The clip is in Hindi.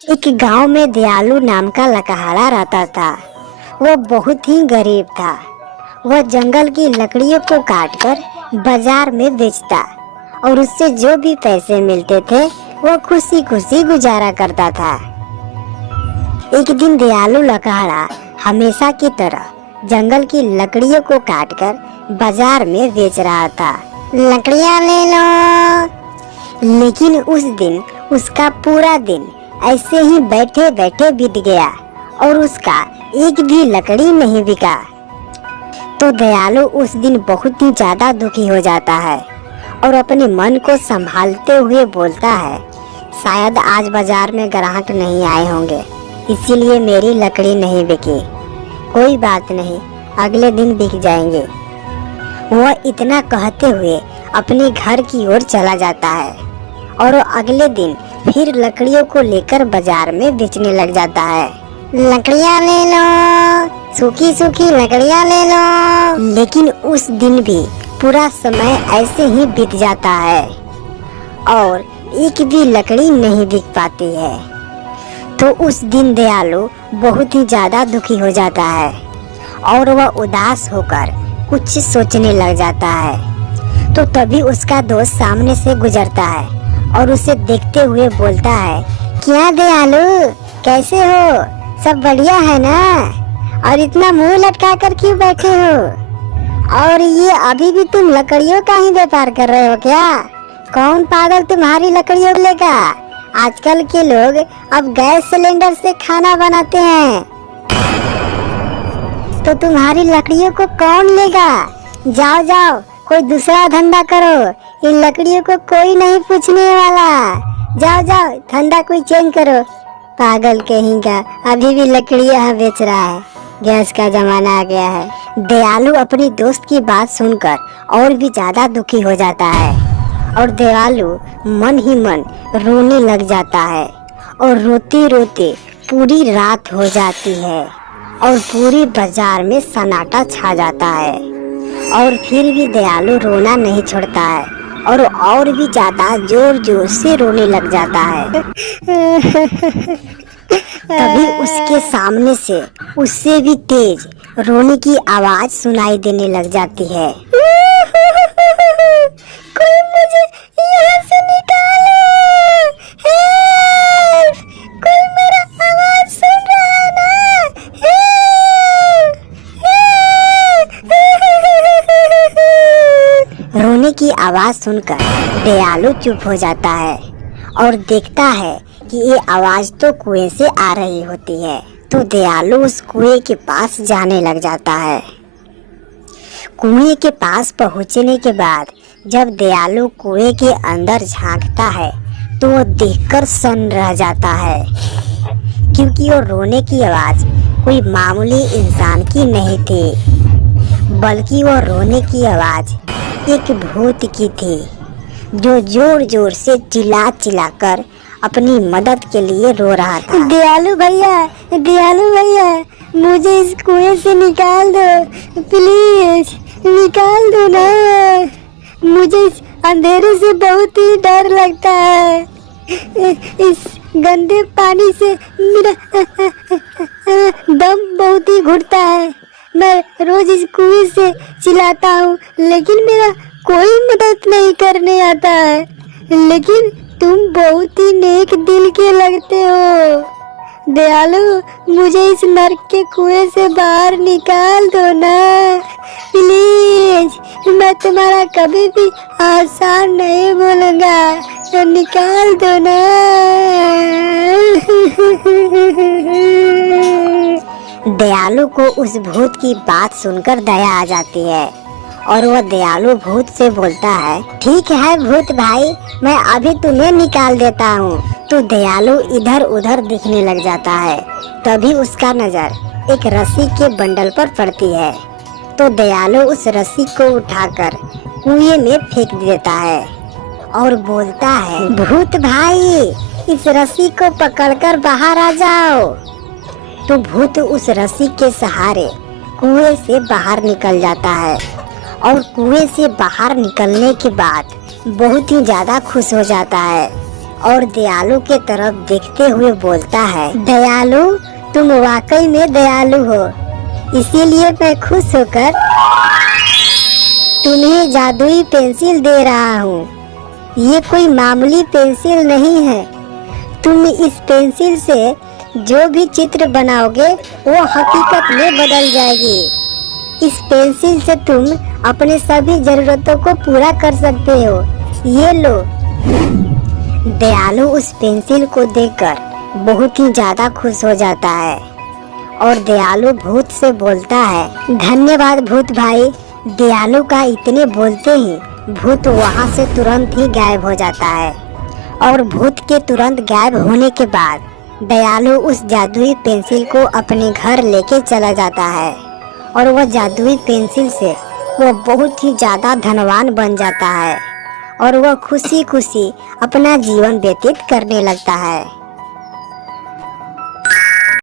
एक गांव में दयालु नाम का लकहाड़ा रहता था। वह बहुत ही गरीब था। वह जंगल की लकड़ियों को काटकर बाजार में बेचता और उससे जो भी पैसे मिलते थे वह खुशी खुशी गुजारा करता था। एक दिन दयालु लकहाड़ा हमेशा की तरह जंगल की लकड़ियों को काटकर बाजार में बेच रहा था। लकड़ियां ले लो। लेकिन उस दिन उसका पूरा दिन ऐसे ही बैठे बैठे बीत गया और उसका एक भी लकड़ी नहीं बिका। तो दयालु उस दिन बहुत ही ज्यादा दुखी हो जाता है और अपने मन को संभालते हुए बोलता है, शायद आज बाजार में ग्राहक नहीं आए होंगे, इसीलिए मेरी लकड़ी नहीं बिकी। कोई बात नहीं, अगले दिन बिक जाएंगे। वह इतना कहते हुए अपने घर की ओर चला जाता है और अगले दिन फिर लकड़ियों को लेकर बाजार में बेचने लग जाता है। लकड़ियां ले लो, सूखी सूखी लकड़ियां ले लो। लेकिन उस दिन भी पूरा समय ऐसे ही बीत जाता है और एक भी लकड़ी नहीं बिक पाती है। तो उस दिन दयालु बहुत ही ज्यादा दुखी हो जाता है और वह उदास होकर कुछ सोचने लग जाता है। तो तभी उसका दोस्त सामने से गुजरता है और उसे देखते हुए बोलता है, क्या दयालु, कैसे हो? सब बढ़िया है ना? और इतना मुंह लटका कर क्यों बैठे हो? और ये अभी भी तुम लकड़ियों का ही व्यापार कर रहे हो क्या? कौन पागल तुम्हारी लकड़ियों को लेगा? आजकल के लोग अब गैस सिलेंडर से खाना बनाते हैं, तो तुम्हारी लकड़ियों को कौन लेगा? जाओ जाओ, कोई दूसरा धंधा करो, इन लकड़ियों को कोई नहीं पूछने वाला। जाओ जाओ, धंधा कोई चेंज करो। पागल कहीं का, अभी भी लकड़ियां बेच रहा है, गैस का जमाना आ गया है। दयालु अपनी दोस्त की बात सुनकर और भी ज्यादा दुखी हो जाता है और दयालु मन ही मन रोने लग जाता है और रोते रोते पूरी रात हो जाती है और पूरी बाजार में सन्नाटा छा जाता है। और फिर भी दयालु रोना नहीं छोड़ता है और भी ज्यादा जोर जोर से रोने लग जाता है। तभी उसके सामने से उससे भी तेज रोने की आवाज सुनाई देने लग जाती है। कोई मुझे यहाँ से निकालो, हेल्प! कोई मेरा आवाज सुन रहा है ना? रोने की आवाज सुनकर दयालु चुप हो जाता है और देखता है कि ये आवाज तो कुएं से आ रही होती है। तो दयालु उस कुएं के पास जाने लग जाता है। कुएं के पास पहुंचने के बाद जब दयालु कुएं के अंदर झांकता है तो वो देखकर सन्न रह जाता है, क्योंकि वो रोने की आवाज कोई मामूली इंसान की नहीं थी, बल्कि वो रोने की आवाज एक भूत की थी, जो जोर जोर से चिल्ला चिल्ला कर अपनी मदद के लिए रो रहा था। दयालु भैया, दयालु भैया, मुझे इस कुएं से निकाल दो, प्लीज निकाल दो ना। मुझे इस अंधेरे से बहुत ही डर लगता है। इस गंदे पानी से मेरा दम बहुत ही घुटता है। मैं रोज इस कुएं से चिल्लाता हूँ, लेकिन मेरा कोई मदद नहीं करने आता है। लेकिन तुम बहुत ही नेक दिल के लगते हो। दयालु, मुझे इस नर्क के कुएं से बाहर निकाल दो ना, प्लीज। मैं तुम्हारा कभी भी आसान नहीं बोलूँगा, तो निकाल दो ना। दयालु को उस भूत की बात सुनकर दया आ जाती है और वह दयालु भूत से बोलता है, ठीक है भूत भाई, मैं अभी तुम्हें निकाल देता हूँ। तो दयालु इधर उधर दिखने लग जाता है। तभी उसका नजर एक रस्सी के बंडल पर पड़ती है। तो दयालु उस रस्सी को उठाकर कुएं में फेंक देता है और बोलता है, भूत भाई, इस रस्सी को पकड़कर बाहर आ जाओ। तो भूत उस रस्सी के सहारे कुएं से बाहर निकल जाता है और कुएं से बाहर निकलने के बाद बहुत ही ज्यादा खुश हो जाता है और दयालु के तरफ देखते हुए बोलता है, दयालु, तुम वाकई में दयालु हो, इसीलिए मैं खुश होकर तुम्हें जादुई पेंसिल दे रहा हूँ। ये कोई मामूली पेंसिल नहीं है। तुम इस पेंसिल से जो भी चित्र बनाओगे वो हकीकत में बदल जाएगी। इस पेंसिल से तुम अपने सभी जरूरतों को पूरा कर सकते हो। ये लो। दयालु उस पेंसिल को देखकर बहुत ही ज्यादा खुश हो जाता है और दयालु भूत से बोलता है, धन्यवाद भूत भाई। दयालु का इतने बोलते ही भूत वहाँ से तुरंत ही गायब हो जाता है और भूत के तुरंत गायब होने के बाद दयालु उस जादुई पेंसिल को अपने घर लेके चला जाता है और वह जादुई पेंसिल से वो बहुत ही ज़्यादा धनवान बन जाता है और वह खुशी खुशी अपना जीवन व्यतीत करने लगता है।